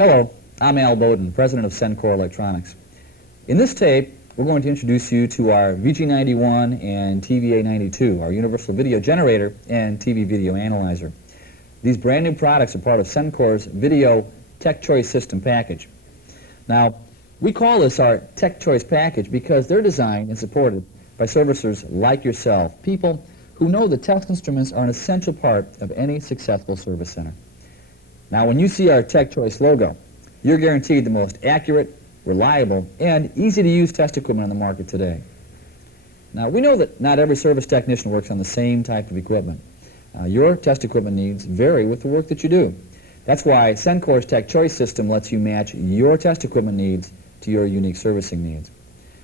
Hello, I'm Al Bowden, president of Sencore Electronics. In this tape, we're going to introduce you to our VG91 and TVA92, our universal video generator and TV video analyzer. These brand new products are part of Sencore's Video Tech Choice System package. Now, we call this our Tech Choice package because they're designed and supported by servicers like yourself, people who know that test instruments are an essential part of any successful service center. Now, when you see our Tech Choice logo, you're guaranteed the most accurate, reliable, and easy-to-use test equipment on the market today. Now, we know that not every service technician works on the same type of equipment. Your test equipment needs vary with the work that you do. That's why Sencore's Tech Choice system lets you match your test equipment needs to your unique servicing needs.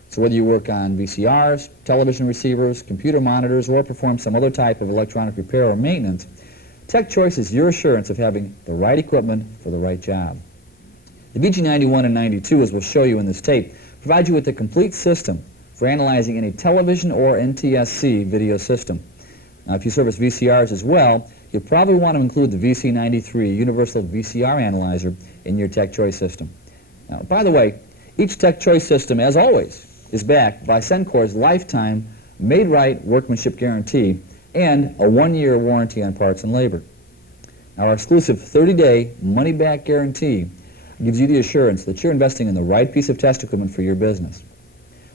So whether you work on VCRs, television receivers, computer monitors, or perform some other type of electronic repair or maintenance, Tech Choice is your assurance of having the right equipment for the right job. The VG91 and 92, as we'll show you in this tape, provide you with a complete system for analyzing any television or NTSC video system. Now, if you service VCRs as well, you'll probably want to include the VC93 Universal VCR Analyzer in your Tech Choice system. Now, by the way, each Tech Choice system, as always, is backed by Sencore's lifetime made-right workmanship guarantee and a 1-year warranty on parts and labor. Now, our exclusive 30-day money-back guarantee gives you the assurance that you're investing in the right piece of test equipment for your business.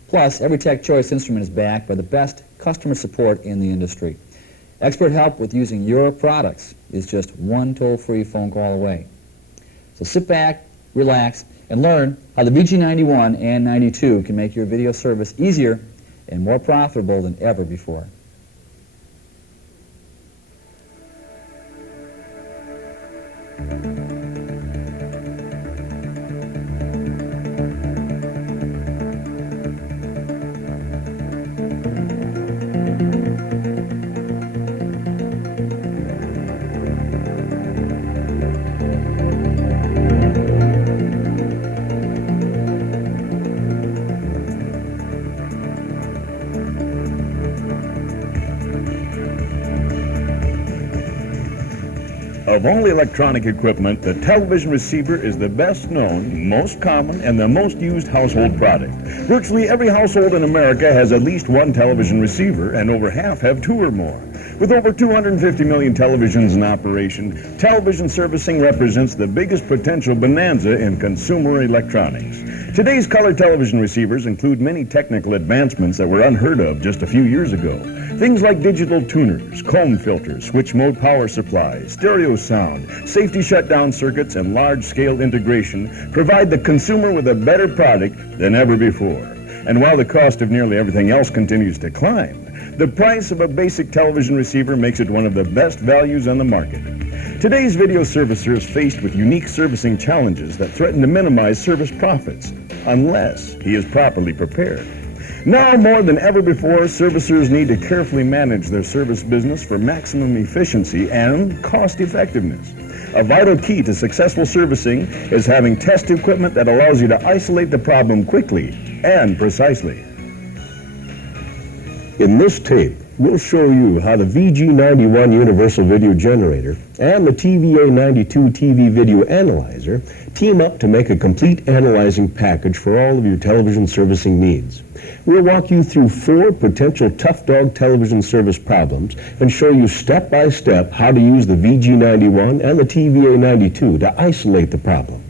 Plus, every Tech Choice instrument is backed by the best customer support in the industry. Expert help with using your products is just one toll-free phone call away. So sit back, relax, and learn how the VG91 and 92 can make your video service easier and more profitable than ever before. Of all electronic equipment, the television receiver is the best known, most common, and the most used household product. Virtually every household in America has at least one television receiver, and over half have two or more. With over 250 million televisions in operation, television servicing represents the biggest potential bonanza in consumer electronics. Today's color television receivers include many technical advancements that were unheard of just a few years ago. Things like digital tuners, comb filters, switch mode power supplies, stereo sound, safety shutdown circuits, and large-scale integration provide the consumer with a better product than ever before. And while the cost of nearly everything else continues to climb, the price of a basic television receiver makes it one of the best values on the market. Today's video servicer is faced with unique servicing challenges that threaten to minimize service profits, unless he is properly prepared. Now more than ever before, servicers need to carefully manage their service business for maximum efficiency and cost effectiveness. A vital key to successful servicing is having test equipment that allows you to isolate the problem quickly and precisely. In this tape, we'll show you how the VG91 Universal Video Generator and the TVA92 TV Video Analyzer team up to make a complete analyzing package for all of your television servicing needs. We'll walk you through 4 potential tough dog television service problems and show you step by step how to use the VG91 and the TVA92 to isolate the problem.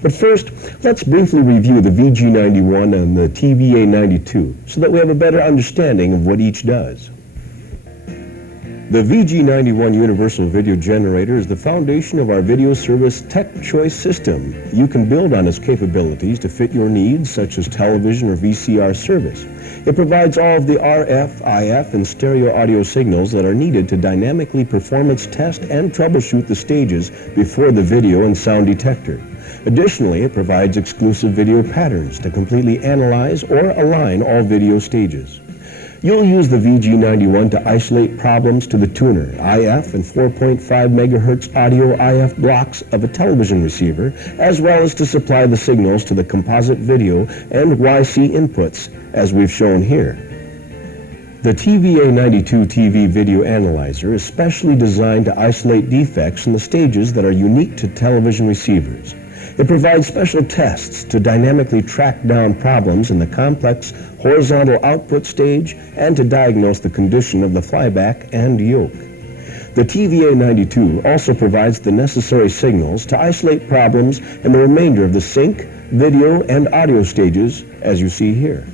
But first, let's briefly review the VG91 and the TVA92 so that we have a better understanding of what each does. The VG91 Universal Video Generator is the foundation of our video service Tech Choice system. You can build on its capabilities to fit your needs, such as television or VCR service. It provides all of the RF, IF, and stereo audio signals that are needed to dynamically performance test and troubleshoot the stages before the video and sound detector. Additionally, it provides exclusive video patterns to completely analyze or align all video stages. You'll use the VG91 to isolate problems to the tuner, IF, and 4.5 megahertz audio IF blocks of a television receiver, as well as to supply the signals to the composite video and YC inputs, as we've shown here. The TVA92 TV Video Analyzer is specially designed to isolate defects in the stages that are unique to television receivers. It provides special tests to dynamically track down problems in the complex horizontal output stage and to diagnose the condition of the flyback and yoke. The TVA92 also provides the necessary signals to isolate problems in the remainder of the sync, video, and audio stages, as you see here.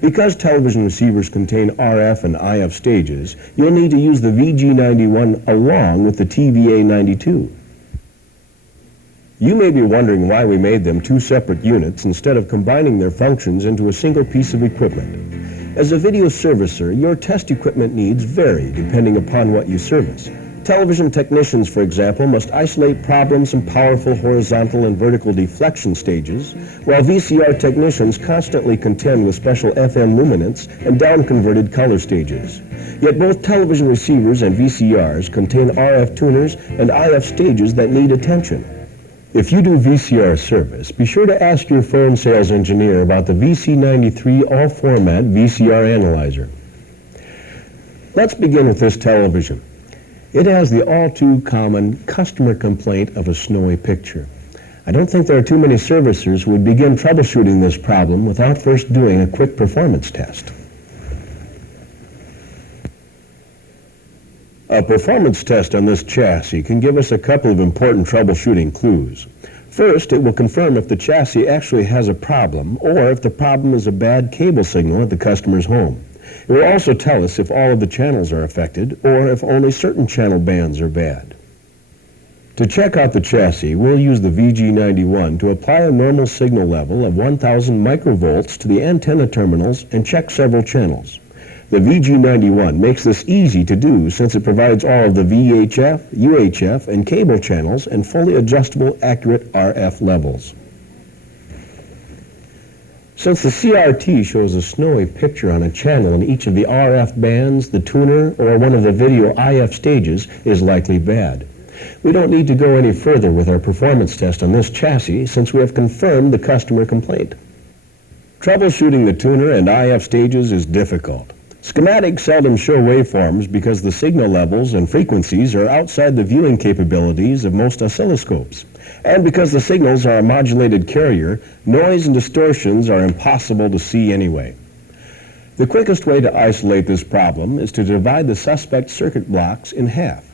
Because television receivers contain RF and IF stages, you'll need to use the VG91 along with the TVA92. You may be wondering why we made them two separate units instead of combining their functions into a single piece of equipment. As a video servicer, your test equipment needs vary depending upon what you service. Television technicians, for example, must isolate problems in powerful horizontal and vertical deflection stages, while VCR technicians constantly contend with special FM luminance and down-converted color stages. Yet both television receivers and VCRs contain RF tuners and IF stages that need attention. If you do VCR service, be sure to ask your phone sales engineer about the VC93 all-format VCR analyzer. Let's begin with this television. It has the all-too-common customer complaint of a snowy picture. I don't think there are too many servicers who would begin troubleshooting this problem without first doing a quick performance test. A performance test on this chassis can give us a couple of important troubleshooting clues. First, it will confirm if the chassis actually has a problem or if the problem is a bad cable signal at the customer's home. It will also tell us if all of the channels are affected or if only certain channel bands are bad. To check out the chassis, we'll use the VG91 to apply a normal signal level of 1000 microvolts to the antenna terminals and check several channels. The VG91 makes this easy to do since it provides all of the VHF, UHF, and cable channels and fully adjustable accurate RF levels. Since the CRT shows a snowy picture on a channel in each of the RF bands, the tuner, or one of the video IF stages is likely bad. We don't need to go any further with our performance test on this chassis since we have confirmed the customer complaint. Troubleshooting the tuner and IF stages is difficult. Schematics seldom show waveforms because the signal levels and frequencies are outside the viewing capabilities of most oscilloscopes. And because the signals are a modulated carrier, noise and distortions are impossible to see anyway. The quickest way to isolate this problem is to divide the suspect circuit blocks in half.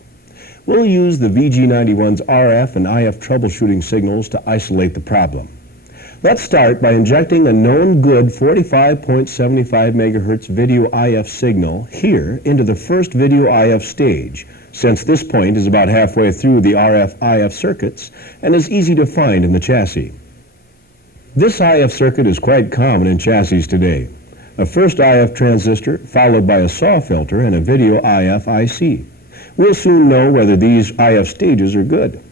We'll use the VG91's RF and IF troubleshooting signals to isolate the problem. Let's start by injecting a known good 45.75 megahertz video IF signal here into the first video IF stage, since this point is about halfway through the RF-IF circuits and is easy to find in the chassis. This IF circuit is quite common in chassis today. A first IF transistor followed by a SAW filter and a video IF IC. We'll soon know whether these IF stages are good.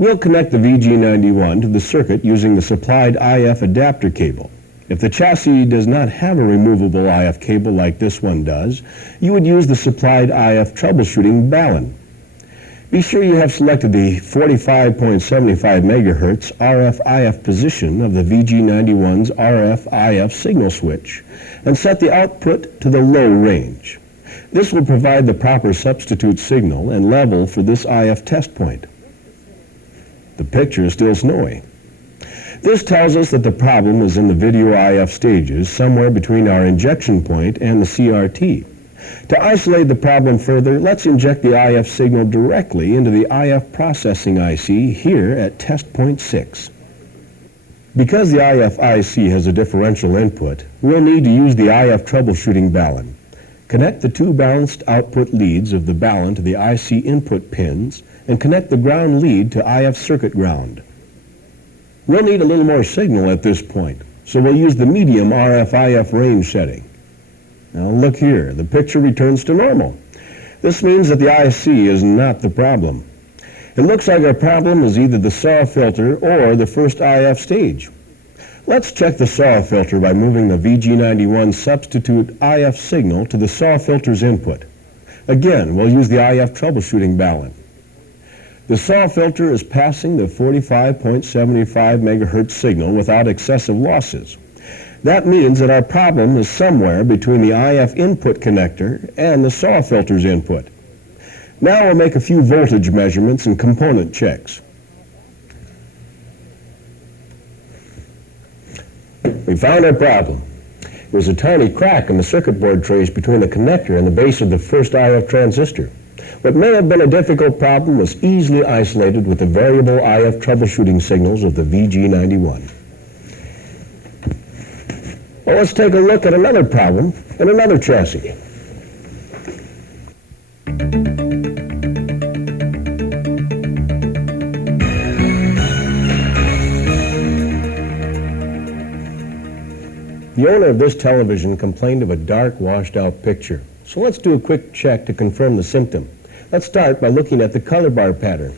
We'll connect the VG91 to the circuit using the supplied IF adapter cable. If the chassis does not have a removable IF cable like this one does, you would use the supplied IF troubleshooting balun. Be sure you have selected the 45.75 megahertz RF-IF position of the VG91's RF-IF signal switch and set the output to the low range. This will provide the proper substitute signal and level for this IF test point. The picture is still snowy. This tells us that the problem is in the video IF stages somewhere between our injection point and the CRT. To isolate the problem further, let's inject the IF signal directly into the IF processing IC here at test point 6. Because the IF IC has a differential input, we'll need to use the IF troubleshooting balun. Connect the two balanced output leads of the balun to the IC input pins and connect the ground lead to IF circuit ground. We'll need a little more signal at this point, so we'll use the medium RF-IF range setting. Now look here, the picture returns to normal. This means that the IC is not the problem. It looks like our problem is either the SAW filter or the first IF stage. Let's check the SAW filter by moving the VG91 substitute IF signal to the SAW filter's input. Again, we'll use the IF troubleshooting balun. The SAW filter is passing the 45.75 megahertz signal without excessive losses. That means that our problem is somewhere between the IF input connector and the SAW filter's input. Now we'll make a few voltage measurements and component checks. found our problem. It was a tiny crack in the circuit board trace between the connector and the base of the first IF transistor. What may have been a difficult problem was easily isolated with the variable IF troubleshooting signals of the VG91. Well, let's take a look at another problem in another chassis. The owner of this television complained of a dark, washed-out picture. So let's do a quick check to confirm the symptom. Let's start by looking at the color bar pattern.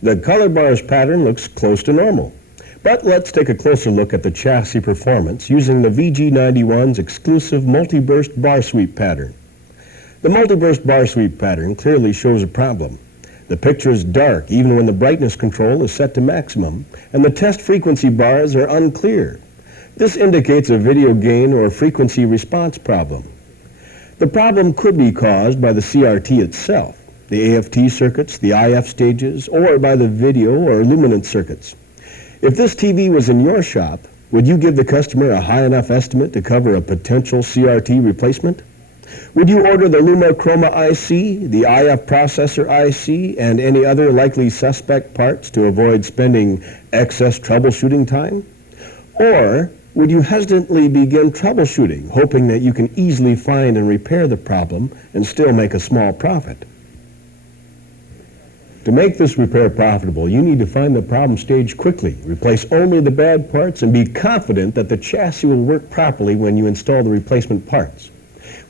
The color bar's pattern looks close to normal. But let's take a closer look at the chassis performance using the VG91's exclusive multi-burst bar sweep pattern. The multi-burst bar sweep pattern clearly shows a problem. The picture is dark even when the brightness control is set to maximum, and the test frequency bars are unclear. This indicates a video gain or frequency response problem. The problem could be caused by the CRT itself, the AFT circuits, the IF stages, or by the video or luminance circuits. If this TV was in your shop, would you give the customer a high enough estimate to cover a potential CRT replacement? Would you order the Luma Chroma IC, the IF processor IC, and any other likely suspect parts to avoid spending excess troubleshooting time? Or would you hesitantly begin troubleshooting, hoping that you can easily find and repair the problem and still make a small profit? To make this repair profitable, you need to find the problem stage quickly, replace only the bad parts, and be confident that the chassis will work properly when you install the replacement parts.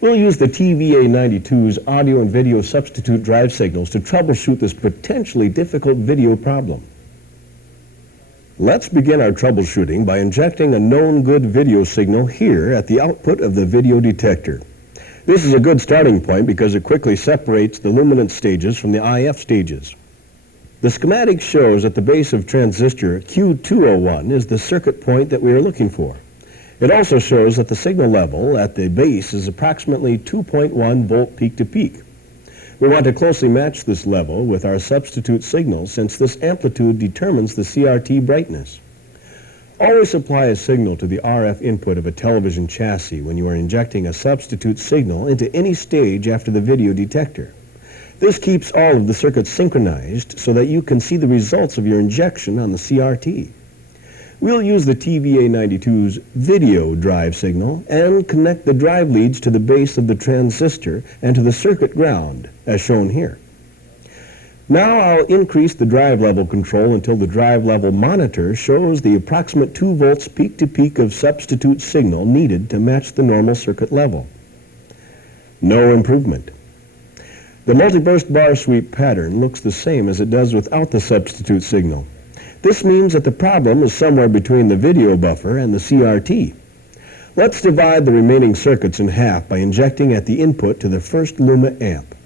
We'll use the TVA92's audio and video substitute drive signals to troubleshoot this potentially difficult video problem. Let's begin our troubleshooting by injecting a known good video signal here at the output of the video detector. This is a good starting point because it quickly separates the luminance stages from the IF stages. The schematic shows that the base of transistor Q201 is the circuit point that we are looking for. It also shows that the signal level at the base is approximately 2.1 volt peak to peak. We want to closely match this level with our substitute signal since this amplitude determines the CRT brightness. Always supply a signal to the RF input of a television chassis when you are injecting a substitute signal into any stage after the video detector. This keeps all of the circuits synchronized so that you can see the results of your injection on the CRT. We'll use the TVA92's video drive signal and connect the drive leads to the base of the transistor and to the circuit ground, as shown here. Now I'll increase the drive level control until the drive level monitor shows the approximate 2 volts peak to peak of substitute signal needed to match the normal circuit level. No improvement. The multi-burst bar sweep pattern looks the same as it does without the substitute signal. This means that the problem is somewhere between the video buffer and the CRT. Let's divide the remaining circuits in half by injecting at the input to the first Luma amp.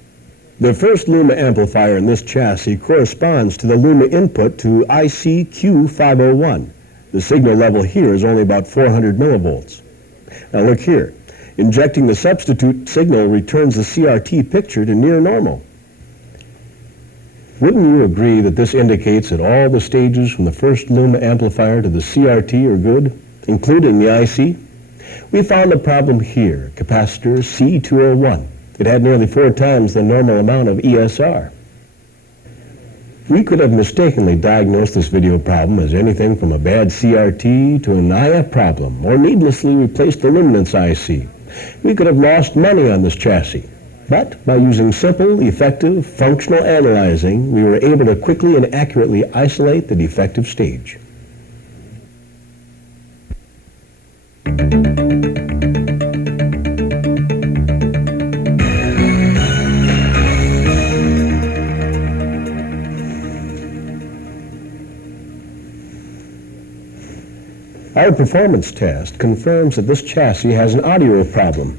The first Luma amplifier in this chassis corresponds to the Luma input to IC Q501. The signal level here is only about 400 millivolts. Now look here. Injecting the substitute signal returns the CRT picture to near normal. Wouldn't you agree that this indicates that all the stages from the first Luma amplifier to the CRT are good, including the IC? We found a problem here, capacitor C201. It had nearly 4 times the normal amount of ESR. We could have mistakenly diagnosed this video problem as anything from a bad CRT to an IF problem, or needlessly replaced the luminance IC. We could have lost money on this chassis. But by using simple, effective, functional analyzing, we were able to quickly and accurately isolate the defective stage. Our performance test confirms that this chassis has an audio problem.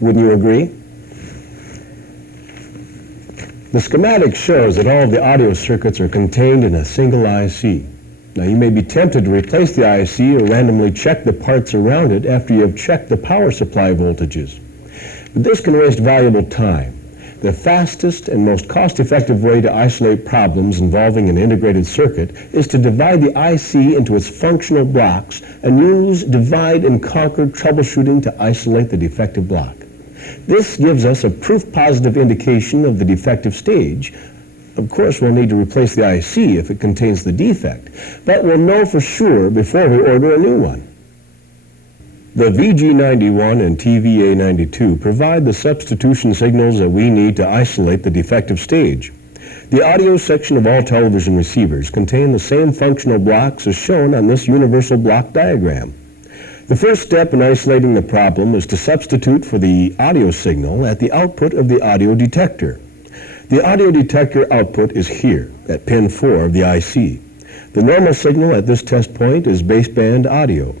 Wouldn't you agree? The schematic shows that all of the audio circuits are contained in a single IC. Now you may be tempted to replace the IC or randomly check the parts around it after you have checked the power supply voltages. But this can waste valuable time. The fastest and most cost-effective way to isolate problems involving an integrated circuit is to divide the IC into its functional blocks and use divide and conquer troubleshooting to isolate the defective block. This gives us a proof-positive indication of the defective stage. Of course, we'll need to replace the IC if it contains the defect, but we'll know for sure before we order a new one. The VG91 and TVA92 provide the substitution signals that we need to isolate the defective stage. The audio section of all television receivers contain the same functional blocks as shown on this universal block diagram. The first step in isolating the problem is to substitute for the audio signal at the output of the audio detector. The audio detector output is here at pin 4 of the IC. The normal signal at this test point is baseband audio.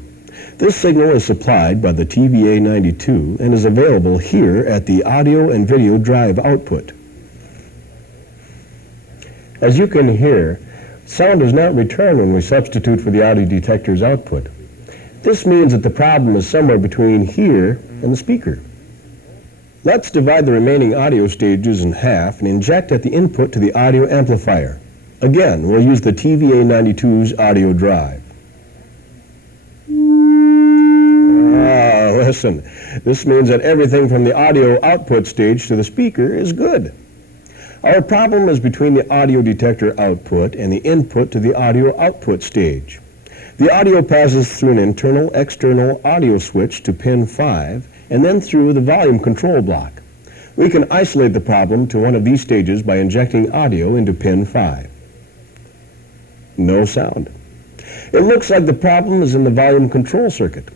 This signal is supplied by the TVA92 and is available here at the audio and video drive output. As you can hear, sound does not return when we substitute for the audio detector's output. This means that the problem is somewhere between here and the speaker. Let's divide the remaining audio stages in half and inject at the input to the audio amplifier. Again, we'll use the TVA92's audio drive. Listen, this means that everything from the audio output stage to the speaker is good. Our problem is between the audio detector output and the input to the audio output stage. The audio passes through an internal-external audio switch to pin 5 and then through the volume control block. We can isolate the problem to one of these stages by injecting audio into pin 5. No sound. It looks like the problem is in the volume control circuit.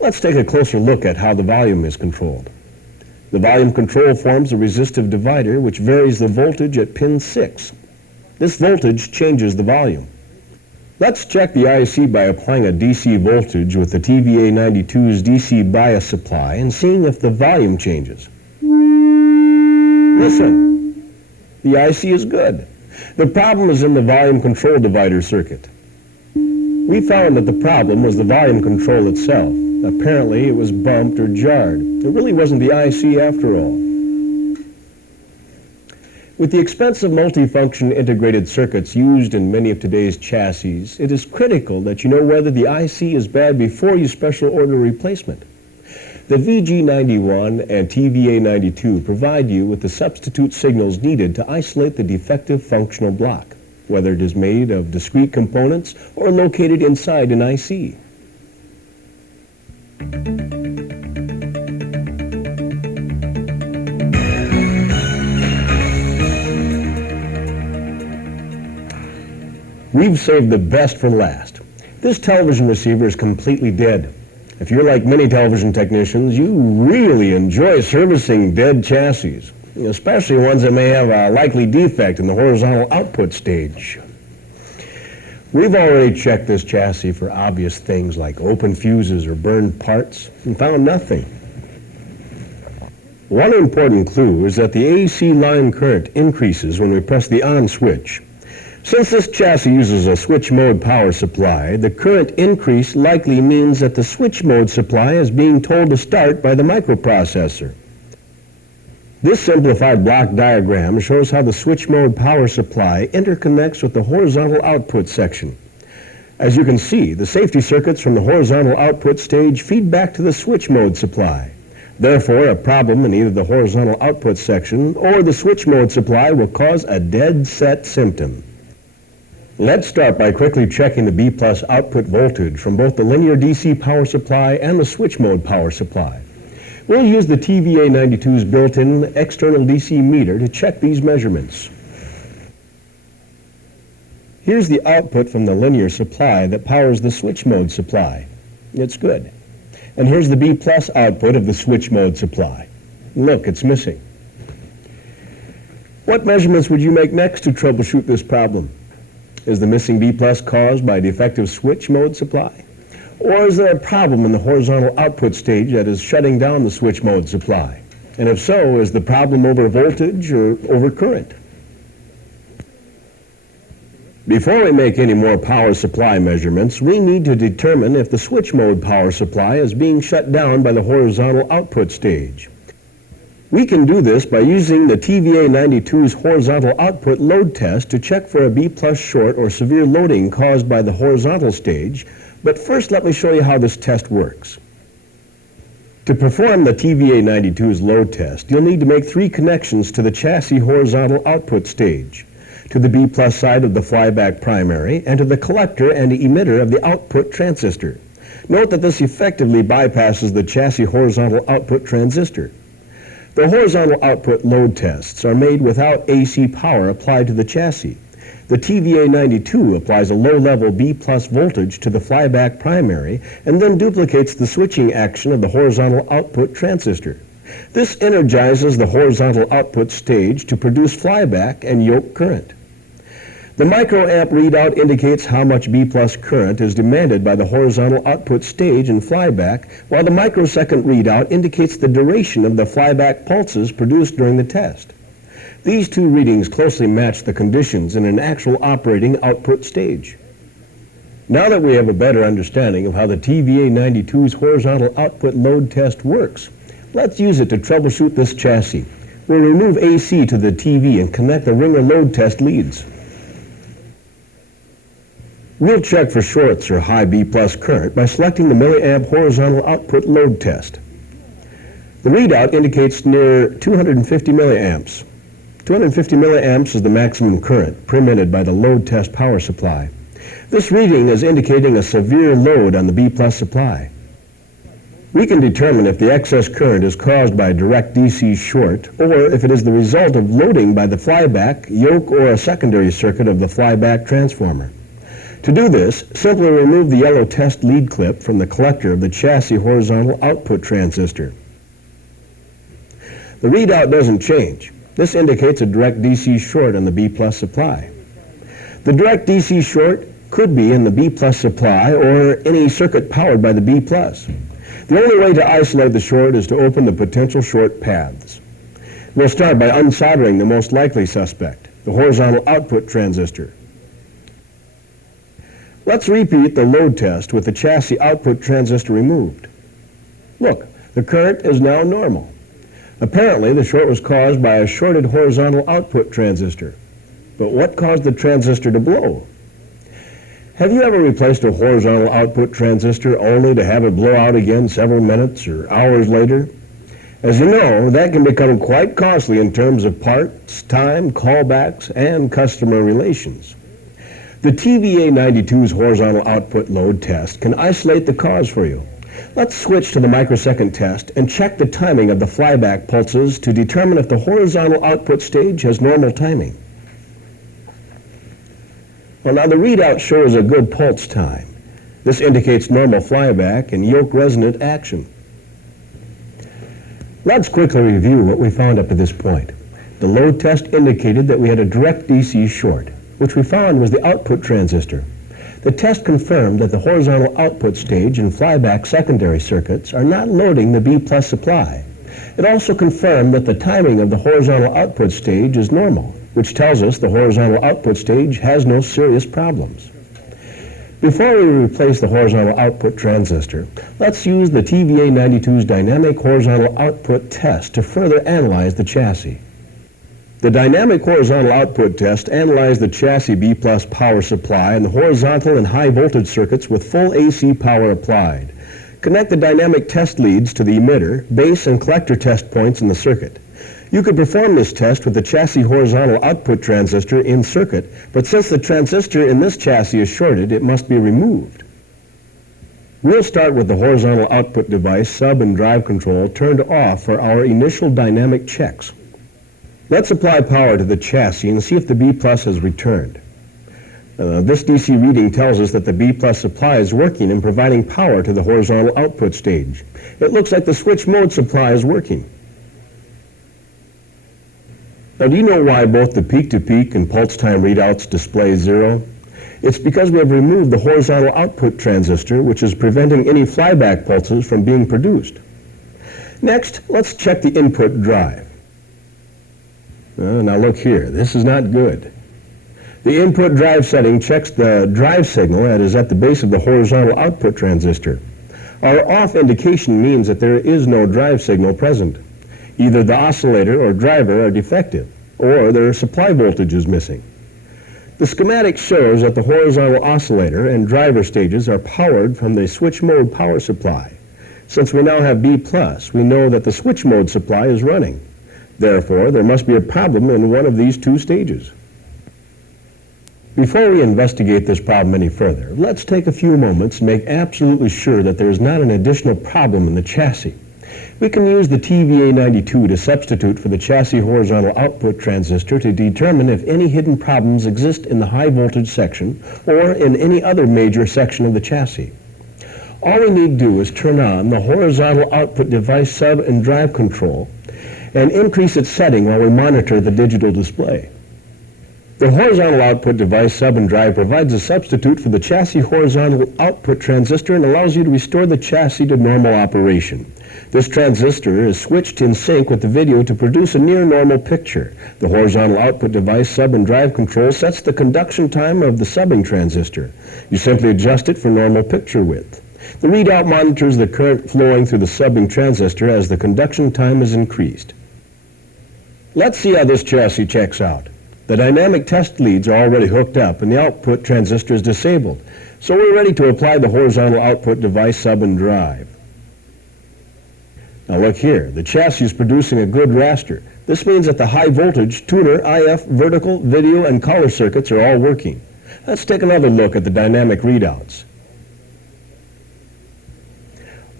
Let's take a closer look at how the volume is controlled. The volume control forms a resistive divider which varies the voltage at pin 6. This voltage changes the volume. Let's check the IC by applying a DC voltage with the TVA92's DC bias supply and seeing if the volume changes. Listen, the IC is good. The problem is in the volume control divider circuit. We found that the problem was the volume control itself. Apparently, it was bumped or jarred. It really wasn't the IC after all. With the expensive multifunction integrated circuits used in many of today's chassis, it is critical that you know whether the IC is bad before you special order replacement. The VG91 and TVA92 provide you with the substitute signals needed to isolate the defective functional block, whether it is made of discrete components or located inside an IC. We've saved the best for last. This television receiver is completely dead. If you're like many television technicians, you really enjoy servicing dead chassis, especially ones that may have a likely defect in the horizontal output stage. We've already checked this chassis for obvious things like open fuses or burned parts and found nothing. One important clue is that the AC line current increases when we press the on switch. Since this chassis uses a switch mode power supply, the current increase likely means that the switch mode supply is being told to start by the microprocessor. This simplified block diagram shows how the switch mode power supply interconnects with the horizontal output section. As you can see, the safety circuits from the horizontal output stage feed back to the switch mode supply. Therefore, a problem in either the horizontal output section or the switch mode supply will cause a dead set symptom. Let's start by quickly checking the B+ output voltage from both the linear DC power supply and the switch mode power supply. We'll use the TVA92's built-in external DC meter to check these measurements. Here's the output from the linear supply that powers the switch mode supply. It's good. And here's the B+ output of the switch mode supply. Look, it's missing. What measurements would you make next to troubleshoot this problem? Is the missing B+ caused by a defective switch mode supply? Or is there a problem in the horizontal output stage that is shutting down the switch mode supply? And if so, is the problem over voltage or over current? Before we make any more power supply measurements, we need to determine if the switch mode power supply is being shut down by the horizontal output stage. We can do this by using the TVA92's horizontal output load test to check for a B+ short or severe loading caused by the horizontal stage, but first let me show you how this test works. To perform the TVA92's load test, you'll need to make 3 connections to the chassis horizontal output stage, to the B+ side of the flyback primary, and to the collector and emitter of the output transistor. Note that this effectively bypasses the chassis horizontal output transistor. The horizontal output load tests are made without AC power applied to the chassis. The TVA92 applies a low-level B+ voltage to the flyback primary and then duplicates the switching action of the horizontal output transistor. This energizes the horizontal output stage to produce flyback and yoke current. The microamp readout indicates how much B+ current is demanded by the horizontal output stage and flyback, while the microsecond readout indicates the duration of the flyback pulses produced during the test. These 2 readings closely match the conditions in an actual operating output stage. Now that we have a better understanding of how the TVA92's horizontal output load test works, let's use it to troubleshoot this chassis. We'll remove AC to the TV and connect the ringer load test leads. We'll check for shorts or high B+ current by selecting the milliamp horizontal output load test. The readout indicates near 250 milliamps. 250 milliamps is the maximum current permitted by the load test power supply. This reading is indicating a severe load on the B+ supply. We can determine if the excess current is caused by a direct DC short or if it is the result of loading by the flyback, yoke, or a secondary circuit of the flyback transformer. To do this, simply remove the yellow test lead clip from the collector of the chassis horizontal output transistor. The readout doesn't change. This indicates a direct DC short on the B+ supply. The direct DC short could be in the B+ supply or any circuit powered by the B+. The only way to isolate the short is to open the potential short paths. We'll start by unsoldering the most likely suspect, the horizontal output transistor. Let's repeat the load test with the chassis output transistor removed. Look, the current is now normal. Apparently, the short was caused by a shorted horizontal output transistor. But what caused the transistor to blow? Have you ever replaced a horizontal output transistor only to have it blow out again several minutes or hours later? As you know, that can become quite costly in terms of parts, time, callbacks, and customer relations. The TVA92's horizontal output load test can isolate the cause for you. Let's switch to the microsecond test and check the timing of the flyback pulses to determine if the horizontal output stage has normal timing. Well, now the readout shows a good pulse time. This indicates normal flyback and yoke resonant action. Let's quickly review what we found up to this point. The load test indicated that we had a direct DC short, which we found was the output transistor. The test confirmed that the horizontal output stage and flyback secondary circuits are not loading the B+ supply. It also confirmed that the timing of the horizontal output stage is normal, which tells us the horizontal output stage has no serious problems. Before we replace the horizontal output transistor, let's use the TVA92's dynamic horizontal output test to further analyze the chassis. The dynamic horizontal output test analyzed the chassis B+ power supply and the horizontal and high voltage circuits with full AC power applied. Connect the dynamic test leads to the emitter, base, and collector test points in the circuit. You could perform this test with the chassis horizontal output transistor in circuit, but since the transistor in this chassis is shorted, it must be removed. We'll start with the horizontal output device, sub and drive control turned off for our initial dynamic checks. Let's apply power to the chassis and see if the B+ has returned. This DC reading tells us that the B+ supply is working and providing power to the horizontal output stage. It looks like the switch mode supply is working. Now, do you know why both the peak-to-peak and pulse time readouts display 0? It's because we have removed the horizontal output transistor, which is preventing any flyback pulses from being produced. Next, let's check the input drive. Now look here, this is not good. The input drive setting checks the drive signal that is at the base of the horizontal output transistor. Our off indication means that there is no drive signal present. Either the oscillator or driver are defective, or their supply voltage is missing. The schematic shows that the horizontal oscillator and driver stages are powered from the switch mode power supply. Since we now have B+, we know that the switch mode supply is running. Therefore, there must be a problem in one of these two stages. Before we investigate this problem any further, let's take a few moments and make absolutely sure that there is not an additional problem in the chassis. We can use the TVA92 to substitute for the chassis horizontal output transistor to determine if any hidden problems exist in the high voltage section or in any other major section of the chassis. All we need to do is turn on the horizontal output device sub and drive control and increase its setting while we monitor the digital display. The horizontal output device sub and drive provides a substitute for the chassis horizontal output transistor and allows you to restore the chassis to normal operation. This transistor is switched in sync with the video to produce a near normal picture. The horizontal output device sub and drive control sets the conduction time of the subbing transistor. You simply adjust it for normal picture width. The readout monitors the current flowing through the subbing transistor as the conduction time is increased. Let's see how this chassis checks out. The dynamic test leads are already hooked up and the output transistor is disabled, so we're ready to apply the horizontal output device sub and drive. Now look here, the chassis is producing a good raster. This means that the high voltage, tuner, IF, vertical, video, and color circuits are all working. Let's take another look at the dynamic readouts.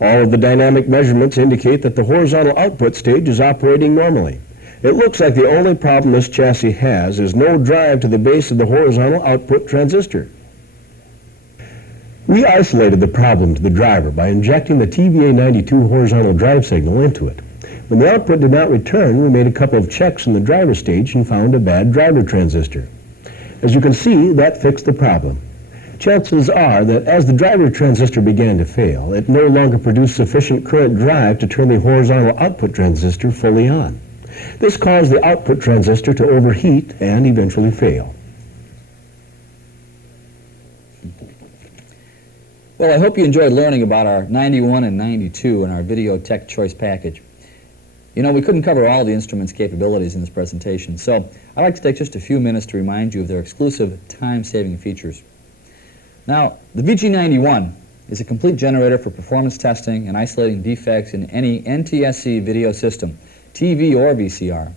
All of the dynamic measurements indicate that the horizontal output stage is operating normally. It looks like the only problem this chassis has is no drive to the base of the horizontal output transistor. We isolated the problem to the driver by injecting the TVA92 horizontal drive signal into it. When the output did not return, we made a couple of checks in the driver stage and found a bad driver transistor. As you can see, that fixed the problem. Chances are that as the driver transistor began to fail, it no longer produced sufficient current drive to turn the horizontal output transistor fully on. This caused the output transistor to overheat and eventually fail. Well, I hope you enjoyed learning about our 91 and 92 in our Video Tech Choice package. You know, we couldn't cover all the instrument's capabilities in this presentation, so I'd like to take just a few minutes to remind you of their exclusive time-saving features. Now, the VG91 is a complete generator for performance testing and isolating defects in any NTSC video system, TV or VCR.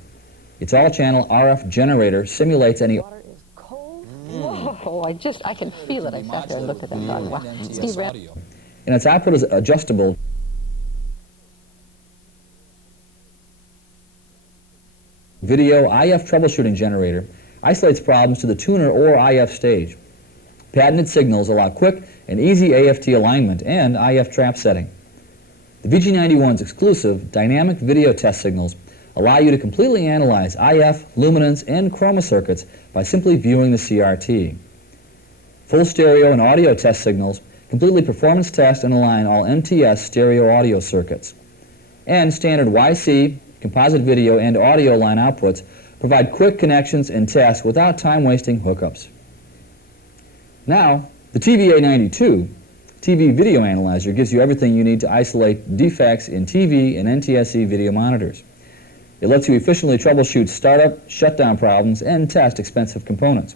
Its all-channel RF generator simulates any... Water is cold. Whoa, I can feel it. I sat there and looked at that dog. Wow. Steve Red. And its output is adjustable. Video IF troubleshooting generator isolates problems to the tuner or IF stage. Patented signals allow quick and easy AFT alignment and IF trap setting. The VG91's exclusive dynamic video test signals allow you to completely analyze IF, luminance, and chroma circuits by simply viewing the CRT. Full stereo and audio test signals completely performance test and align all MTS stereo audio circuits. And standard YC, composite video, and audio line outputs provide quick connections and tests without time-wasting hookups. Now, the TVA92 TV video analyzer gives you everything you need to isolate defects in TV and NTSC video monitors. It lets you efficiently troubleshoot startup, shutdown problems, and test expensive components.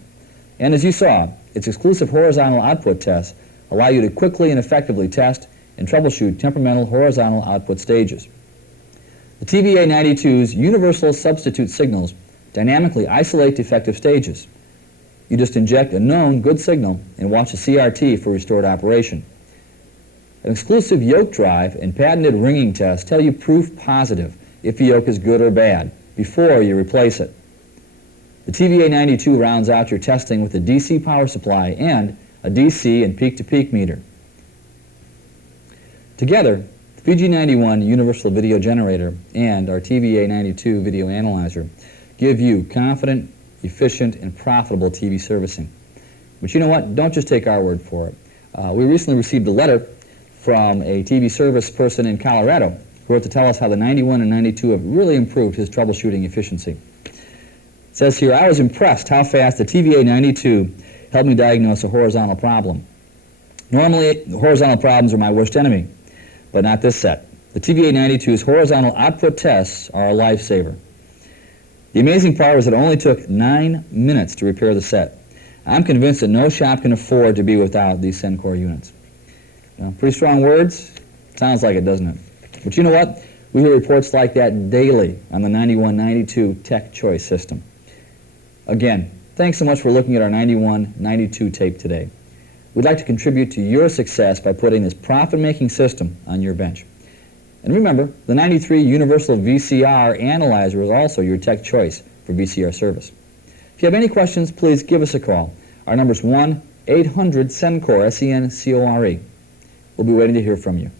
And as you saw, its exclusive horizontal output tests allow you to quickly and effectively test and troubleshoot temperamental horizontal output stages. The TVA92's universal substitute signals dynamically isolate defective stages. You just inject a known good signal and watch the CRT for restored operation. An exclusive yoke drive and patented ringing test tell you proof positive if the yoke is good or bad before you replace it. The TVA92 rounds out your testing with a DC power supply and a DC and peak-to-peak meter. Together, the VG91 Universal Video Generator and our TVA92 Video Analyzer give you confident, efficient, and profitable TV servicing. But you know what? Don't just take our word for it. We recently received a letter from a TV service person in Colorado who wrote to tell us how the 91 and 92 have really improved his troubleshooting efficiency. It says here, I was impressed how fast the TVA92 helped me diagnose a horizontal problem. Normally, horizontal problems are my worst enemy, but not this set. The The TVA92's horizontal output tests are a lifesaver. The amazing part was it only took 9 minutes to repair the set. I'm convinced that no shop can afford to be without these Sencore units. Pretty strong words? Sounds like it, doesn't it? But you know what? We hear reports like that daily on the 91-92 Tech Choice system. Again, thanks so much for looking at our 91-92 tape today. We'd like to contribute to your success by putting this profit-making system on your bench. And remember, the 93 Universal VCR Analyzer is also your tech choice for VCR service. If you have any questions, please give us a call. Our number is 1-800-SENCORE, S-E-N-C-O-R-E. We'll be waiting to hear from you.